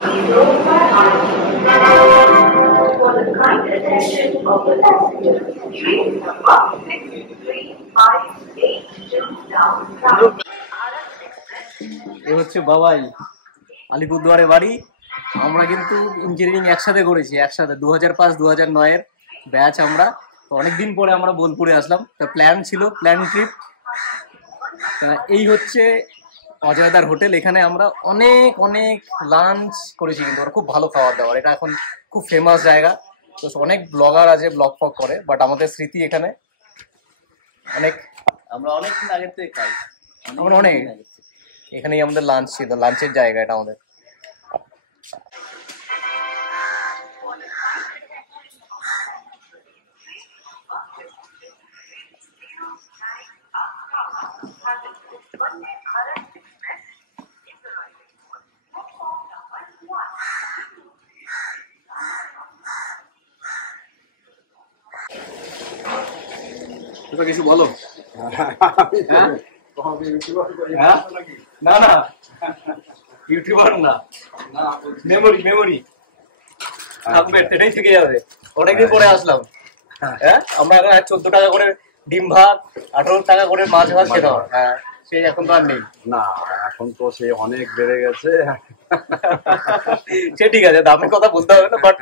For the kind attention of the passengers, train number 63582 down Bharat Express. এ হচ্ছে বাবাই, আলিপুরদুয়ারে বাড়ি। আমরা কিন্তু ইঞ্জিনিয়ারিং একসাথে করেছি, একসাথে 2005 2009-এর ব্যাচ আমরা। তো অনেকদিন পরে আমরা বোলপুরে আসলাম, তা প্ল্যান ছিল, প্ল্যান ট্রিপ। তা এই হচ্ছে অজয়দার হোটেল। এখানে আমরা অনেক অনেক লাঞ্চ করেছি, কিন্তু ওরা খুব ভালো খাবার দাবার। এটা এখন খুব ফেমাস জায়গা, তো অনেক ব্লগার আছে, ব্লগ ফগ করে, বাট আমাদের স্মৃতি এখানে অনেক। আমরা অনেকদিন আগের থেকে খাই, আমরা অনেক এখানেই আমাদের লাঞ্চ ছিল, লাঞ্চের জায়গা এটা আমাদের। কিছু বলো। না না, ইউটিউবার না, মেমোরি মেমোরি থাকবে, এটাই থেকে যাবে। অনেকদিন পরে আসলাম। হ্যাঁ, আমরা এখন 14 টাকা করে ডিম ভাত, 18 টাকা করে মাছ ভাত খেতাম। হ্যাঁ, সেই এখন তো আর নেই। না, এখন তো সে অনেক বেড়ে গেছে। সে ঠিক আছে, দামের কথা বলতে হবে না, বাট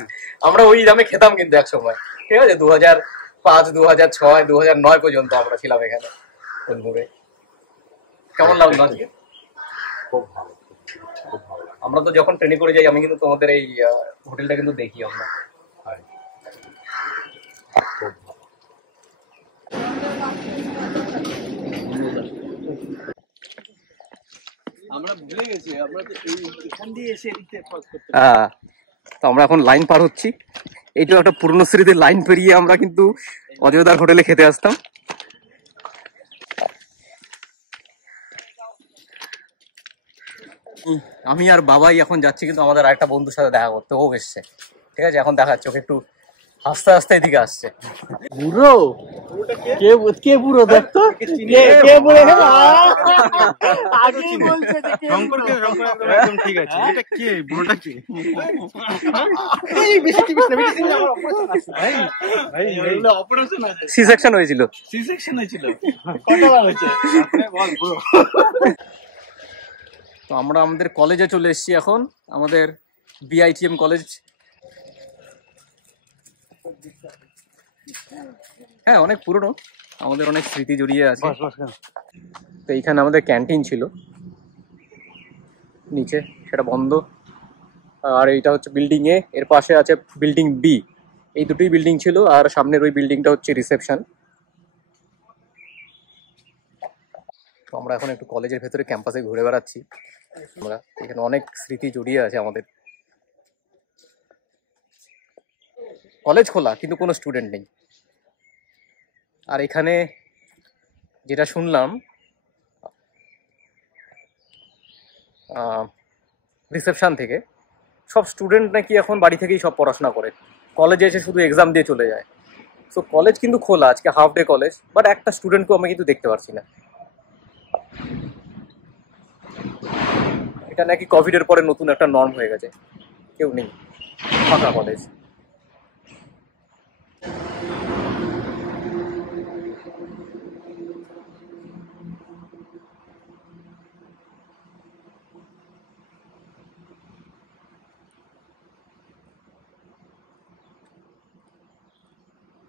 আমরা ওই দামে খেতাম কিন্তু এক সময়। ঠিক আছে, 2005 2006 2009 পর্যন্ত আমরা ছিলাম এখানে বোলপুরে। কেমন লাগলো আজকে? খুব ভালো, খুব ভালো লাগে। আমরা তো যখন ট্রেনে করে যাই, আমি কিন্তু তোমাদের এই হোটেলটা কিন্তু দেখি আমরা। খুব ভালো। আমরা ভুলে গেছি, আমরা তো এখান দিয়ে এসে এদিকে পাস করতে। হ্যাঁ, তো আমরা এখন লাইন পার হচ্ছি। এইটাও একটা পুরনো স্মৃতির, লাইন পেরিয়ে আমরা কিন্তু অজয়দার হোটেলে খেতে আসতাম। আমি আর বাবাই এখন যাচ্ছি, কিন্তু আমাদের আরেকটা বন্ধুর সাথে দেখা করতে, ও এসছে। ঠিক আছে, এখন দেখাচ্ছে ওকে, একটু আস্তে আস্তে এদিকে আসছে। বুড়ো কে, কে বুড়ো দেখতো, কে বুড়ো আগেই বলছে যে কে শঙ্করকে, শঙ্কর একদম ঠিক আছে। এটা কে বুড়োটা, কে? এই বেশি আমার অপারেশন আছে ভাই, ভাই এগুলো অপারেশন আছে, সি সেকশন হয়েছিল, সি সেকশন হয়েছিল। কতবার হয়েছে আপনি বল বুড়ো। তো আমরা আমাদের কলেজে চলে এসেছি এখন, আমাদের বিআইটিএম কলেজ। হ্যাঁ, অনেক পুরনো, আমাদের অনেক স্মৃতি জড়িয়ে আছে। তো এইখানে আমাদের ক্যান্টিন ছিল নিচে, সেটা বন্ধ। আর এইটা হচ্ছে বিল্ডিং এ, এর পাশে আছে বিল্ডিং বি। এই দুটোই বিল্ডিং ছিল, আর সামনের ওই বিল্ডিংটা হচ্ছে রিসেপশন। তো আমরা এখন একটু কলেজের ভেতরে ক্যাম্পাসে ঘুরে বেড়াচ্ছি। আমরা এখানে অনেক স্মৃতি জড়িয়ে আছে আমাদের। কলেজ খোলা, কিন্তু কোনো স্টুডেন্ট নেই। আর এখানে যেটা শুনলাম, রিসেপশন থেকে, সব স্টুডেন্ট নাকি এখন বাড়ি থেকেই সব পড়াশোনা করে, কলেজে এসে শুধু এক্সাম দিয়ে চলে যায়। সো কলেজ কিন্তু খোলা, আজকে হাফ ডে কলেজ, বাট একটা স্টুডেন্টকেও আমি কিন্তু দেখতে পারছি না। এটা নাকি কোভিডের পরে নতুন একটা নর্ম হয়ে গেছে, কেউ নেই, ফাঁকা কলেজ।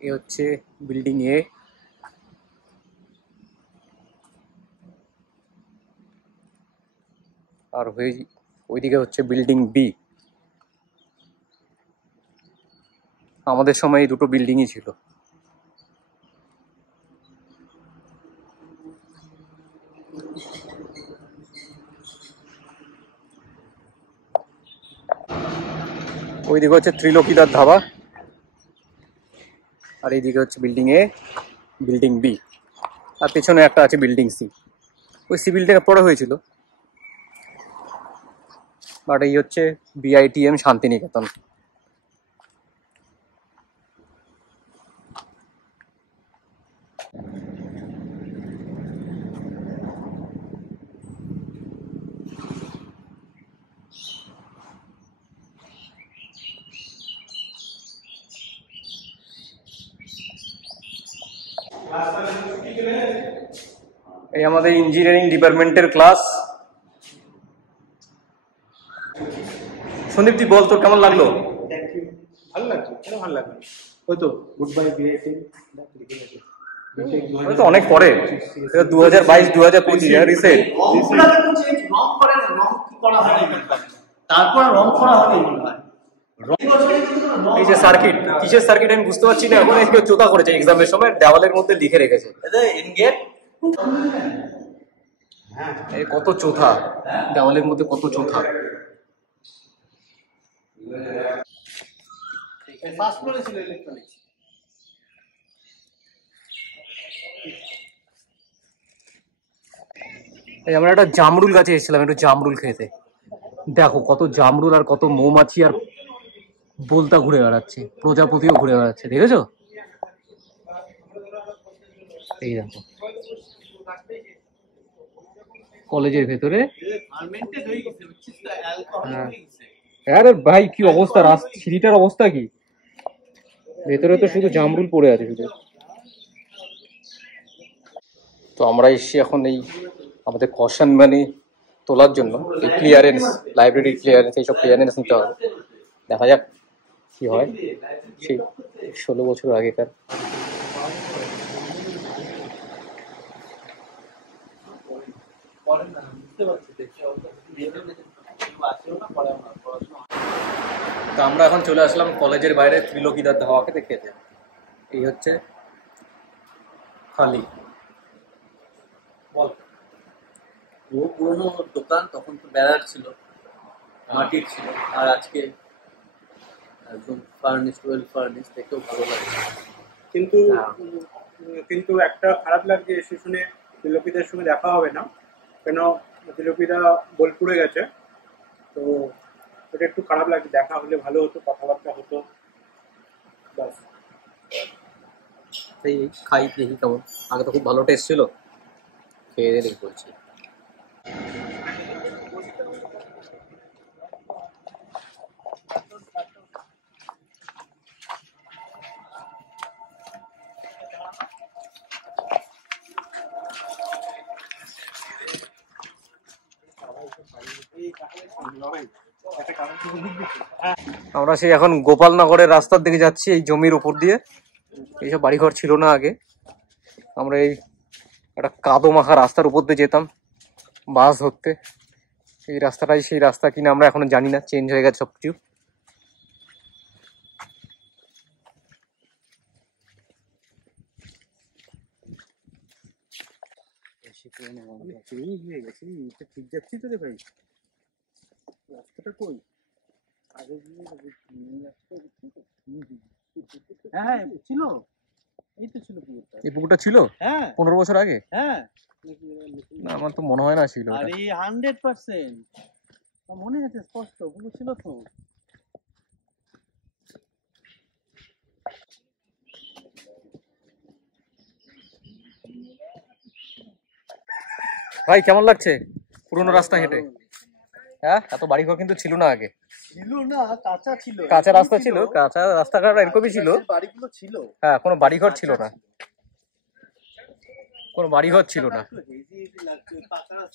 এ হচ্ছে বিল্ডিং এ, আর ওইদিকে হচ্ছে বিল্ডিং বি। আমাদের সময় এই দুটো বিল্ডিংই ছিল। ওইদিকে হচ্ছে ত্রিলোকিদার ধাবা, আর এইদিকে হচ্ছে বিল্ডিং এ, বিল্ডিং বি, আর পেছনে একটা আছে বিল্ডিং সি। ওই সি বিল্ডিং পড়া হয়েছিল, বাট এই হচ্ছে বিআইটিএম শান্তিনিকেতন। এই আমাদের ইঞ্জিনিয়ারিং ডিপার্টমেন্টের ক্লাস। সন্দীপ তুই বল তোর কেমন লাগলো? ভালো লাগছে, কেন ভালো লাগবে? ওই তো গুড বাই বিআইটি লিখে গেছে। তো অনেক পরে 2022 2025 রিসেন্ট। রং করে না, রং কি করা হয় তারপর রং করা হবে মনে হয়। এই যে সার্কিট, কিসের সার্কিট আমি বুঝতে পারছি না। এখন একটু চোতা করেছে এক্সামের সময়, দেওয়ালের মধ্যে লিখে রেখেছে ইনগেট। এই কত চোথা, দেওয়ালের মধ্যে কত চোথা। ফার্স্ট ফ্লোরে ছিল ইলেকট্রনিক্স। এই আমরা একটা জামরুল গাছে এসেছিলাম একটু জামরুল খেতে। দেখো কত জামরুল আর কত মৌমাছি আর বলতা ঘুরে বেড়াচ্ছে, প্রজাপতিও ঘুরে বেড়াচ্ছে, দেখেছো? এই দেখো কলেজের ভেতরে। ফার্মেন্টেড হয়ে গেছে, বুঝছিস তো, অ্যালকোহল হয়ে গেছে। আরে ভাই কি অবস্থা, সিঁড়িটার অবস্থা কি, ভেতরে তো শুধু জামরুল পড়ে আছে শুধু। তো আমরা এসছি এখন এই আমাদের কশন মানি তোলার জন্য, এই ক্লিয়ারেন্স, লাইব্রেরি ক্লিয়ারেন্স, এইসব ক্লিয়ারেন্স নিতে হবে। দেখা যাক কি হয়, সেই 16 বছর আগেকার। তো আমরা এখন চলে আসলাম কলেজের বাইরে ত্রিলোকিদার ধাবা খেতে খেতে। এই হচ্ছে খালি ও পুরোনো দোকান, তখন তো ব্যারাক ছিল, মাটির ছিল, আর আজকে একদম ফার্নিশ, ওয়েল ফার্নিশ, দেখতেও ভালো লাগে। কিন্তু কিন্তু একটা খারাপ লাগছে এসে শুনে ত্রিলোকিদার সঙ্গে দেখা হবে না, কেন ত্রিলোকিদা বোলপুরে গেছে। তো এটা একটু খারাপ লাগছে, দেখা হলে ভালো হতো, কথাবার্তা হতো। ব্যাস এই খাই দেখি কেমন। আগে তো খুব ভালো টেস্ট ছিল, খেয়ে দেখি বলছি। আমরা সেই এখন গোপালনগরের রাস্তার দিকে যাচ্ছি, এই জমির উপর দিয়ে। এইসব বাড়িঘর ছিল না আগে। আমরা এই একটা কাদো মাখা রাস্তার উপর দিয়ে যেতাম বাস ধরতে। এই রাস্তাটাই সেই রাস্তা কিনা আমরা এখনো জানি না, চেঞ্জ হয়ে গেছে সবকিছু। ঠিক যাচ্ছি তো রে ভাই, রাস্তাটা কই? হ্যাঁ ছিল, এই তো ছিল পুকুরটা। এই পুকুরটা ছিল হ্যাঁ 15 বছর আগে? হ্যাঁ, না আমার তো মনে হয় না ছিল। আরে 100% মনে আছে, স্পষ্ট পুকুর ছিল তো। ভাই কেমন লাগছে পুরোনো রাস্তা হেঁটে? হ্যাঁ, এত বাড়িঘর কিন্তু ছিল না আগে। ছিল না, কাঁচা ছিল, কাঁচা রাস্তা ছিল, কাঁচা রাস্তাঘাট এরকমই ছিল। বাড়িগুলো ছিল। হ্যাঁ, কোনো বাড়িঘর ছিল না, কোনো বাড়িঘর ছিল না।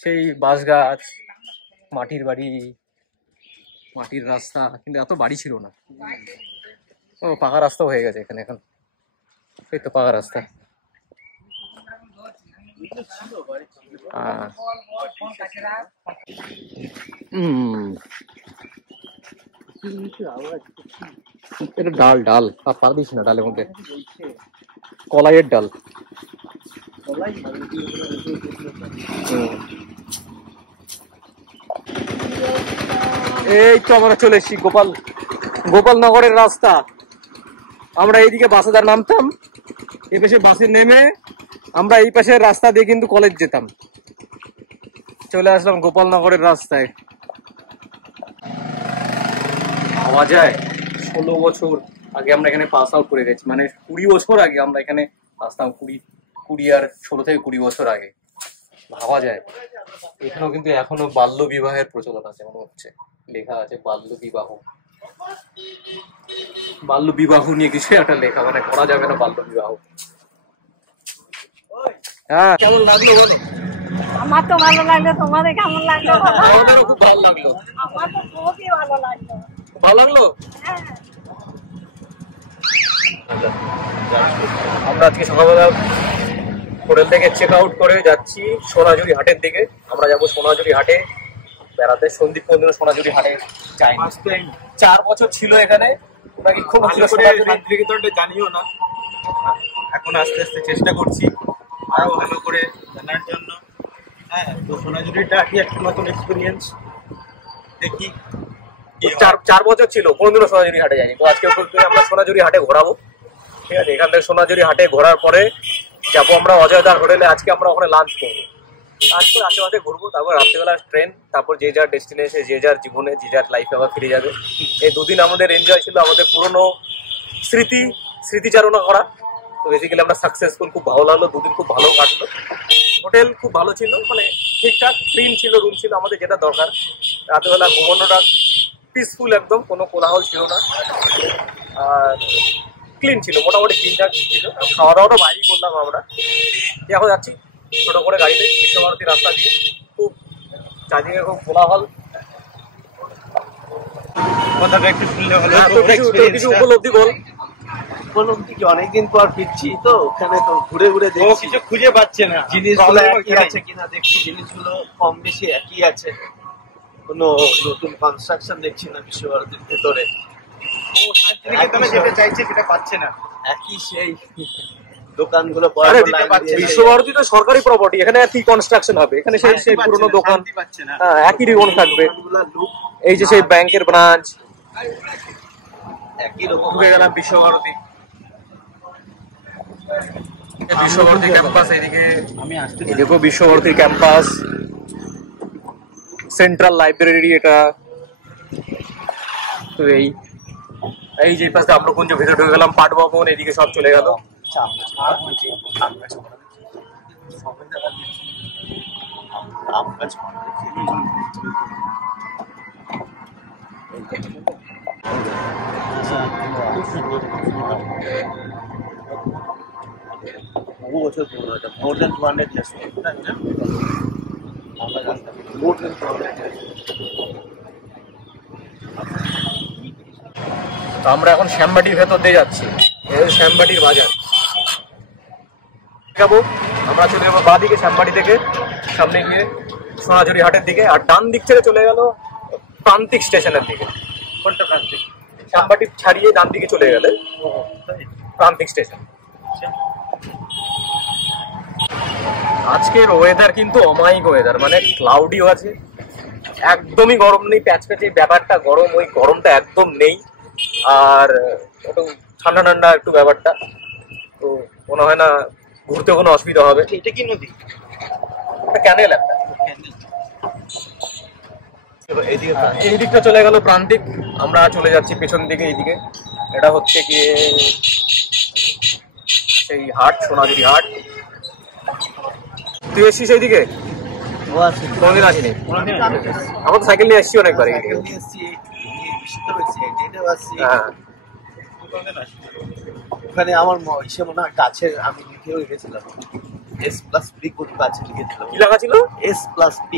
সেই বাঁশ গাছ, মাটির বাড়ি, মাটির রাস্তা, কিন্তু এত বাড়ি ছিল না। ও পাকা রাস্তা হয়ে গেছে এখানে এখন। এই তো পাকা রাস্তা। এটা ডাল, ডাল আর পা দিস না ডালের মধ্যে, কলাইয়ের ডাল। এই তো আমরা চলে এসেছি গোপালনগরের রাস্তা। আমরা এইদিকে বাসে নামতাম, এই পাশে বাসে নেমে আমরা এই পাশের রাস্তা দিয়ে কিন্তু কলেজ যেতাম। চলে আসলাম গোপালনগরের রাস্তায়। ভাবা যায় 16 বছর আগে আমরা এখানে পাস আউট করে গেছি, মানে 20 বছর আগে আমরা এখানে আসতাম। 20 আর 16 থেকে 20 বছর আগে। ভাবা যায়। এখানেও কিন্তু এখনো বাল্য বিবাহের প্রচলন আছে মনে হচ্ছে, লেখা আছে বাল্য বিবাহ। বাল্য বিবাহ নিয়ে কিছু একটা লেখা, মানে করা যাবে না বাল্য বিবাহ। হ্যাঁ, কেমন লাগলো বলো? আমার তো ভালো লাগলো, তোমাদের কেমন লাগলো? আমাদেরও খুব ভালো লাগলো। আমার তো খুবই ভালো লাগলো। খুব ভালো লাগলো। হ্যাঁ। আমরা আজকে সকালবেলা হোটেল থেকে চেক আউট করে যাচ্ছি সোনাঝুরি হাটের দিকে। আমরা যাবো সোনাঝুরি হাটে বেড়াতে। সন্দীপ কোনদিনও সোনাঝুরি হাটে যায়নি। 4 বছর ছিল এখানে, ওনাকে খুব ছিল সোনাঝুরি। জানিও না, এখন আস্তে আস্তে চেষ্টা করছি আরো ভালো করে জানার জন্য। হ্যাঁ, তো সোনাঝুরিটা কি একটা নতুন এক্সপিরিয়েন্স, দেখি। 4 বছর ছিল, কোনদিনও সোনাঝুরি হাটে যায়নি। তো আজকে আমরা সোনাঝুরি হাটে ঘোরাবো, ঠিক আছে? এখান থেকে সোনাঝুরি হাটে ঘোরার পরে যাবো আমরা অজয়দার হোটেলে। আজকে আমরা ওখানে লাঞ্চ করবো, লাঞ্চ করে আশেপাশে ঘুরবো, তারপর রাত্রিবেলা ট্রেন, তারপর যে যার ডেস্টিনেশনে, যে যার জীবনে, যে যার লাইফে আবার ফিরে যাবে। এই 2 দিন আমাদের এনজয় ছিল, আমাদের পুরনো স্মৃতিচারণা করা। তো বেসিক্যালি আমরা সাকসেসফুল, খুব ভালো লাগলো। 2 দিন খুব ভালো কাটলো। হোটেল খুব ভালো ছিল, মানে ঠিকঠাক ক্লিন ছিল, রুম ছিল আমাদের যেটা দরকার। রাতেবেলা ঘুমানোটা পিসফুল, একদম কোনো কোলাহল ছিল না, আর ক্লিন ছিল, মোটামুটি ঠিকঠাক ছিল। খাওয়া দাওয়াটা বাইরেই করলাম আমরা। এখন যাচ্ছি ছোট করে গাড়িতে বিশ্বভারতী রাস্তা দিয়ে। খুব চারদিকে খুব কোলাহল। কথাটা একটু শুনলে ভালো হ্যাঁ, হতো, তোর কিছু উপলব্ধি বল। উপলব্ধি কি, অনেকদিন পর ফিরছি তো, ওখানে তো ঘুরে ঘুরে ও দেখছি কিছু খুঁজে পাচ্ছে না, জিনিসগুলো Problem একই ওখানেই। আছে কিনা দেখছি, জিনিসগুলো কম বেশি একই আছে, কোনো নতুন কনস্ট্রাকশন দেখছি না বিশ্বভারতীর ভেতরে। ও শান্তিনিকেতনে যেতে চাইছে, সেটা পাচ্ছে না। একই সেই দোকানগুলো আরে বিশ্বভারতী বিশ্বভারতী তো সরকারি প্রপার্টি, এখানে আর কি কনস্ট্রাকশন হবে? এখানে সেই সেই পুরোনো দোকান, শান্তি পাচ্ছে না। হ্যাঁ, একই রিবন থাকবে। লুক এই যে সেই ব্যাংকের ব্রাঞ্চ, একই রকম। ঢুকে গেলাম বিশ্বভারতী। বিশ্বভারতী ক্যাম্পাস, এইদিকে এদিকেও বিশ্বভারতীর ক্যাম্পাস, সেন্ট্রাল লাইব্রেরি এটা। তো এই যে পাশে আমরা কোন ভিতরে ঢুকে গেলাম, পাট ভবন, এদিকে সব চলে গেল। বহু বছর পুরনো, এটা মোর দেন 200 ইয়ার্স, তাই না? মোর দেন 200 ইয়ার্স। তো আমরা এখন শ্যামবাটির ভেতর দিয়ে যাচ্ছি। এই শ্যামবাটির বাজার যাবো আমরা, চলে যাবো বাঁ দিকে শ্যামবাটি থেকে সামনে গিয়ে সোনাঝুরি হাটের দিকে, আর ডান দিক থেকে চলে গেল প্রান্তিক স্টেশনের দিকে। কোনটা প্রান্তিক? শ্যামবাটি ছাড়িয়ে ডান দিকে চলে গেলে প্রান্তিক স্টেশন। আজকের ওয়েদার কিন্তু অমায়িক ওয়েদার, মানে ক্লাউডিও আছে, একদমই গরম নেই, প্যাচপ্যাচে ব্যাপারটা গরম, ওই গরমটা একদম নেই। আর একটু ঠান্ডা ঠান্ডা একটু ব্যাপারটা, তো মনে হয় না ঘুরতে কোনো অসুবিধা হবে। এটা কি নদী? একটা ক্যানেল একটা। এইদিকে এই দিকটা চলে গেল প্রান্তিক, আমরা চলে যাচ্ছি পেছন দিকে। এইদিকে এটা হচ্ছে গিয়ে সেই হাট, সোনাঝুরি হাট। তুই এসছিস এইদিকে? ও আছে, কোনোদিন আসিনি, আমার তো সাইকেল নিয়ে এসছি অনেকবার এইদিকে। সাইকেল নিয়ে এসছি, বুঝতে পেরেছি, এটাও আসছি। হ্যাঁ, ওখানে আমার হিসেবে মনে হয় গাছের, আমি লিখেও রেখেছিলাম S+P কোন গাছে লিখেছিলাম, কি লাগা ছিল? S+P।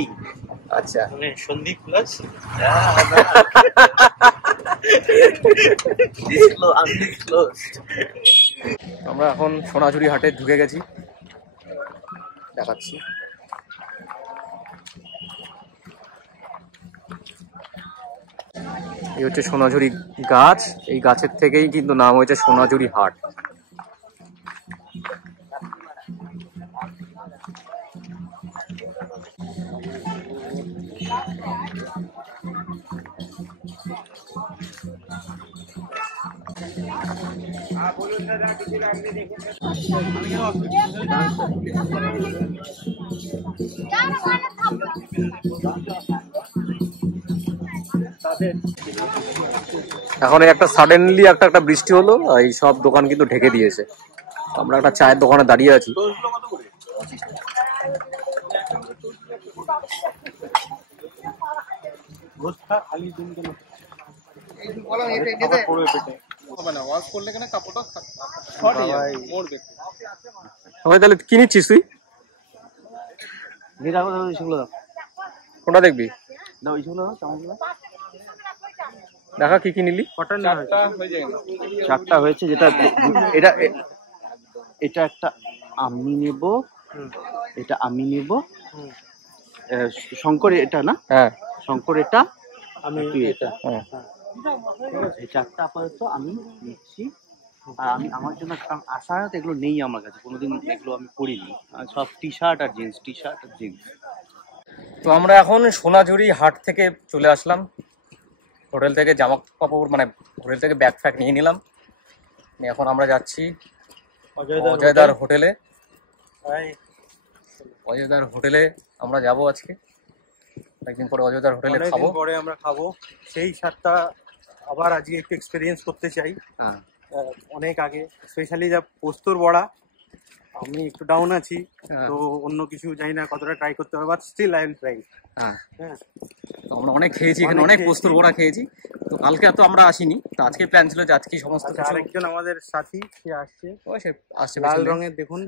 আচ্ছা, মানে সন্দীপ প্লাস আনডিসক্লোজড। আমরা এখন সোনাঝুরি হাটে ঢুকে গেছি, দেখাচ্ছি। এই হচ্ছে সোনাঝুরি গাছ, এই গাছের থেকেই কিন্তু নাম হয়েছে সোনাঝুরি হাট। এখন এই একটা সাডেনলি একটা বৃষ্টি হলো, এই সব দোকান কিন্তু ঢেকে দিয়েছে। আমরা একটা চায়ের দোকানে দাঁড়িয়ে আছি। সবাই তাহলে কি নিচ্ছিস তুই? সেগুলো দাও, কোনটা দেখবি? দাও এইগুলো দাও, চামচগুলো। দেখা কি কি নিলি? চারটা হয়েছে, যেটা এটা এটা একটা আমি নেব, এটা আমি নেব, শঙ্কর এটা না, হ্যাঁ শঙ্কর এটা, আমি তুই এটা হ্যাঁ এই চারটা আপাতত আমি নিচ্ছি। আর আমি আমার জন্য, কারণ আশা এগুলো নেই আমার কাছে, কোনোদিন এগুলো আমি পরিনি, আর সব টি শার্ট আর জিন্স। তো আমরা এখন সোনাঝুরি হাট থেকে চলে আসলাম। হোটেল থেকে জামা কাপড় মানে হোটেল থেকে ব্যাগ ফ্যাগ নিয়ে নিলাম। এখন আমরা যাচ্ছি অজয়দার হোটেলে। অজয়দার হোটেলে আমরা যাব আজকে, একদিন পরে অজয়দার হোটেলে খাবো। পরে আমরা খাবো সেই স্বাদটা আবার আজকে একটু এক্সপেরিয়েন্স করতে চাই। হ্যাঁ অনেক আগে স্পেশালি যা পোস্তর বড়া, আমি একটু ডাউন আছি, হ্যাঁ। তো অন্য কিছু জানি না কতটা ট্রাই করতে হবে, but still I will try. হ্যাঁ হ্যাঁ, তো আমরা অনেক খেয়েছি এখানে, অনেক পোস্তর বড়া খেয়েছি। তো কালকে তো আমরা আসিনি, তো আজকে প্ল্যান ছিল যে আজকে সমস্ত আচ্ছা, কিছু। আরেকজন আমাদের সাথী সে আসছে, ওই সে আসছে লাল পেছনে। রঙের দেখুন,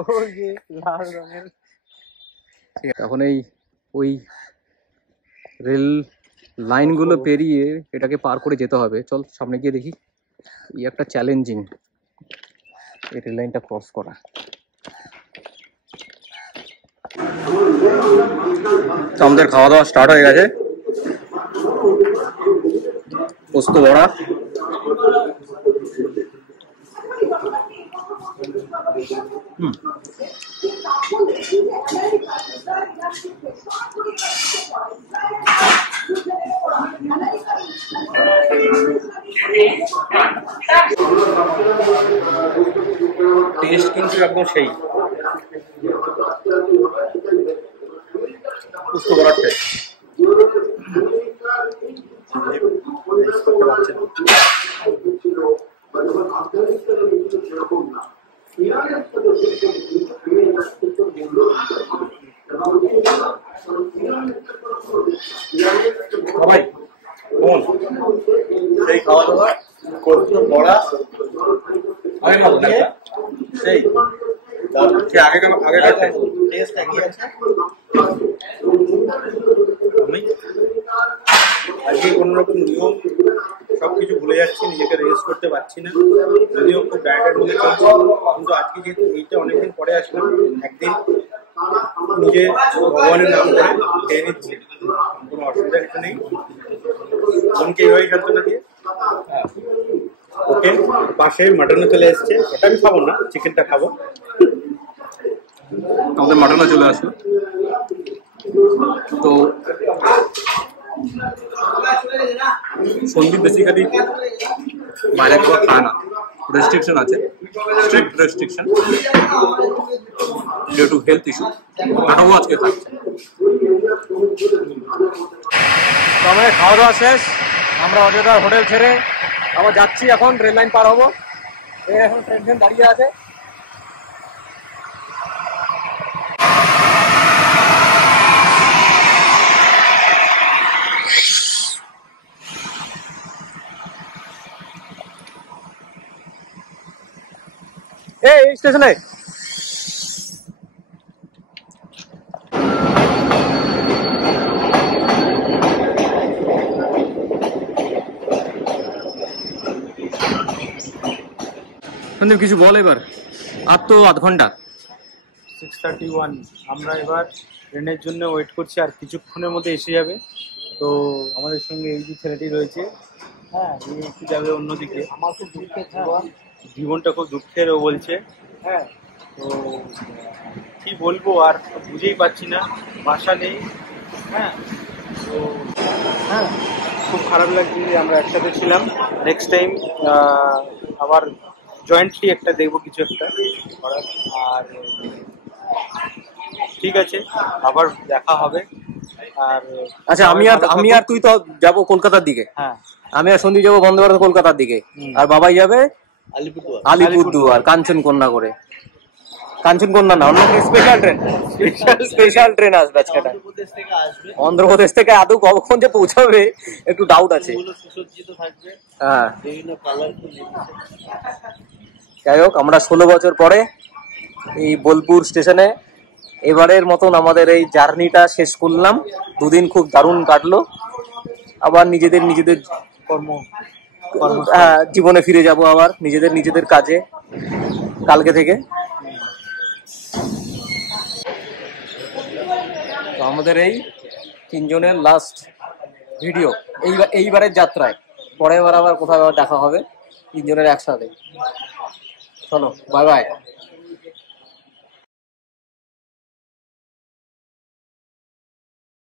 ওই যে লাল রঙের। ঠিক আছে, এখন ওই রেল লাইনগুলো পেরিয়ে এটাকে পার করে যেতে হবে। চল সামনে গিয়ে দেখি। এই একটা চ্যালেঞ্জিং এই রেল লাইনটা ক্রস করা। তো আমাদের খাওয়া দাওয়া স্টার্ট হয়ে গেছে। পোস্ত বড়া, টেস্ট কিন্তু একদম সেই পোস্ত বড়ার টেস্ট। সবাই সেই খাওয়া দাওয়া পোস্ত বড়া আগে খাবো না, সেই আগেকার টেস্ট একই আছে। আমি আজকে কোনো রকম নিয়ম সবকিছু ভুলে যাচ্ছি, নিজেকে রেস্ট করতে পারছি না, যদিও খুব ডায়েটের মধ্যে চলছে, কিন্তু আজকে যেহেতু এইটা অনেকদিন পরে আসলাম, একদিন নিজে ভগবানের নাম করে খেয়ে নিচ্ছি, কোনো অসুবিধা কিছু নেই, মনকে এইভাবেই সান্ত্বনা দিয়ে। ওকে, পাশে মাটনও চলে এসছে, ওটা আমি খাবো না, চিকেনটা খাবো। আমাদের মাটনও চলে আসলো। তো সন্দীপ বেসিক্যালি বাইরে খাওয়া খায় না, রেস্ট্রিকশন আছে, strict restriction due to health issue. আটাও আজকে খাচ্ছে। তো আমাদের খাওয়া দাওয়া শেষ, আমরা অযোধ্যার হোটেল ছেড়ে আবার যাচ্ছি, এখন রেল লাইন পার হবো। এখন ট্রেন দাঁড়িয়ে আছে। এই স্টেশনে সন্দীপ কিছু বল এবার, আর তো আধ ঘন্টা। 6:31 আমরা এবার ট্রেনের জন্য ওয়েট করছি, আর কিছুক্ষণের মধ্যে এসে যাবে। তো আমাদের সঙ্গে এই যে ছেলেটি রয়েছে, হ্যাঁ, এই একটু যাবে অন্যদিকে। আমার খুব দুঃখের জীবনটা খুব দুঃখের, ও বলছে। হ্যাঁ, তো কি বলবো আর বুঝেই পাচ্ছি না, ভাষা নেই। হ্যাঁ, তো হ্যাঁ, খুব খারাপ লাগছে যে আমরা একসাথে ছিলাম। নেক্সট টাইম আবার জয়েন্টলি একটা দেখবো কিছু একটা করার। আর ঠিক আছে, আবার দেখা হবে। আর আচ্ছা, আমি আর তুই তো যাবো কলকাতার দিকে। হ্যাঁ, আমি আর সন্দীপ যাবো বন্দে ভারত কলকাতার দিকে, আর বাবাই যাবে আলিপুরদুয়ার কাঞ্চনকন্যা করে। কাঞ্চনকন্যা না, অন্য স্পেশাল ট্রেন আসবে আজকে। অন্ধ্রপ্রদেশ থেকে আদৌ কখন যে পৌঁছাবে একটু ডাউট আছে। হ্যাঁ, যাই হোক, আমরা 16 বছর পরে এই বোলপুর স্টেশনে এবারের মতন আমাদের এই জার্নিটা শেষ করলাম। দুদিন খুব দারুণ কাটলো। আবার নিজেদের কর্ম জীবনে ফিরে যাব আবার নিজেদের কাজে কালকে থেকে। তো আমাদের এই তিনজনের লাস্ট ভিডিও এইবারের যাত্রায়। পরের বার আবার কোথাও দেখা হবে তিনজনের একসাথে। চলো, বাই বাই।